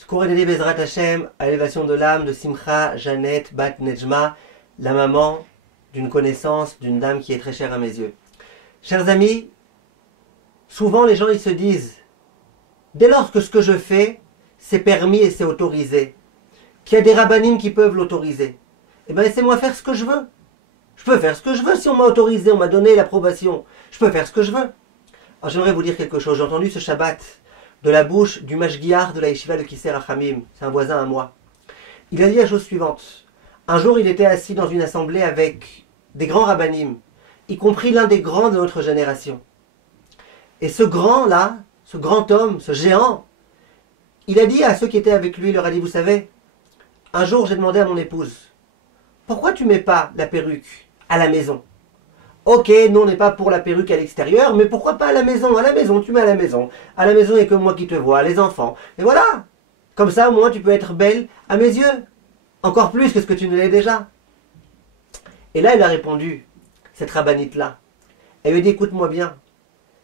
Secours et dédié Bezrat Hashem à l'élévation de l'âme de Simcha Janet Bat Nejma, la maman d'une connaissance d'une dame qui est très chère à mes yeux. Chers amis, souvent les gens ils se disent, dès lors que ce que je fais, c'est permis et c'est autorisé, qu'il y a des rabbinim qui peuvent l'autoriser, eh bien laissez-moi faire ce que je veux. Je peux faire ce que je veux si on m'a autorisé, on m'a donné l'approbation. Je peux faire ce que je veux. Alors j'aimerais vous dire quelque chose. J'ai entendu ce Shabbat de la bouche du Mashgiach de la Yeshiva de Kisser Achamim. C'est un voisin à moi. Il a dit la chose suivante. Un jour, il était assis dans une assemblée avec des grands rabbinim, y compris l'un des grands de notre génération. Et ce grand-là, ce grand homme, ce géant, il a dit à ceux qui étaient avec lui, il leur a dit, vous savez, un jour j'ai demandé à mon épouse, pourquoi tu mets pas la perruque à la maison? Ok, nous on n'est pas pour la perruque à l'extérieur, mais pourquoi pas à la maison? À la maison, tu mets à la maison. À la maison, il n'y a que moi qui te vois, les enfants. Et voilà. Comme ça, au moins, tu peux être belle à mes yeux. Encore plus que ce que tu ne l'es déjà. Et là, il a répondu, cette rabbinite-là. Elle lui a dit, écoute-moi bien.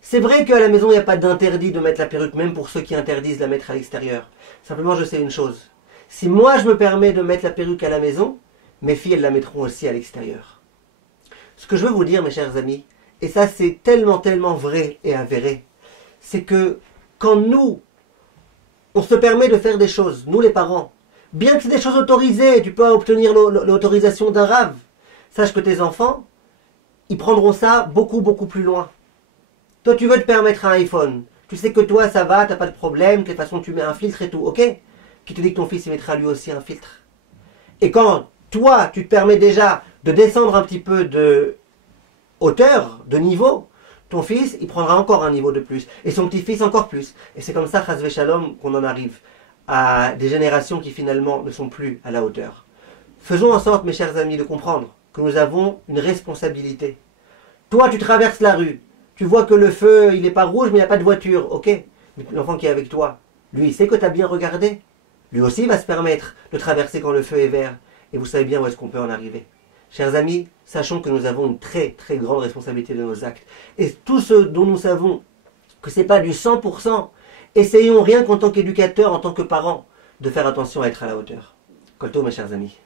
C'est vrai qu'à la maison, il n'y a pas d'interdit de mettre la perruque, même pour ceux qui interdisent de la mettre à l'extérieur. Simplement, je sais une chose. Si moi, je me permets de mettre la perruque à la maison, mes filles, elles la mettront aussi à l'extérieur. Ce que je veux vous dire, mes chers amis, et ça c'est tellement, tellement vrai et avéré, c'est que quand nous, on se permet de faire des choses, nous les parents, bien que c'est des choses autorisées, tu peux obtenir l'autorisation d'un rave, sache que tes enfants, ils prendront ça beaucoup, beaucoup plus loin. Toi, tu veux te permettre un iPhone, tu sais que toi, ça va, t'as pas de problème, de toute façon, tu mets un filtre et tout, ok? Qui te dit que ton fils, il mettra lui aussi un filtre. Et quand toi, tu te permets déjà de descendre un petit peu de hauteur, de niveau, ton fils, il prendra encore un niveau de plus. Et son petit-fils encore plus. Et c'est comme ça, chas v'shalom, qu'on en arrive à des générations qui finalement ne sont plus à la hauteur. Faisons en sorte, mes chers amis, de comprendre que nous avons une responsabilité. Toi, tu traverses la rue. Tu vois que le feu, il n'est pas rouge, mais il n'y a pas de voiture. Ok, mais l'enfant qui est avec toi, lui, il sait que tu as bien regardé. Lui aussi, il va se permettre de traverser quand le feu est vert. Et vous savez bien où est-ce qu'on peut en arriver. Chers amis, sachons que nous avons une très très grande responsabilité de nos actes. Et tout ce dont nous savons que ce n'est pas du 100%, essayons rien qu'en tant qu'éducateurs, en tant que parents, de faire attention à être à la hauteur. Kolto, mes chers amis.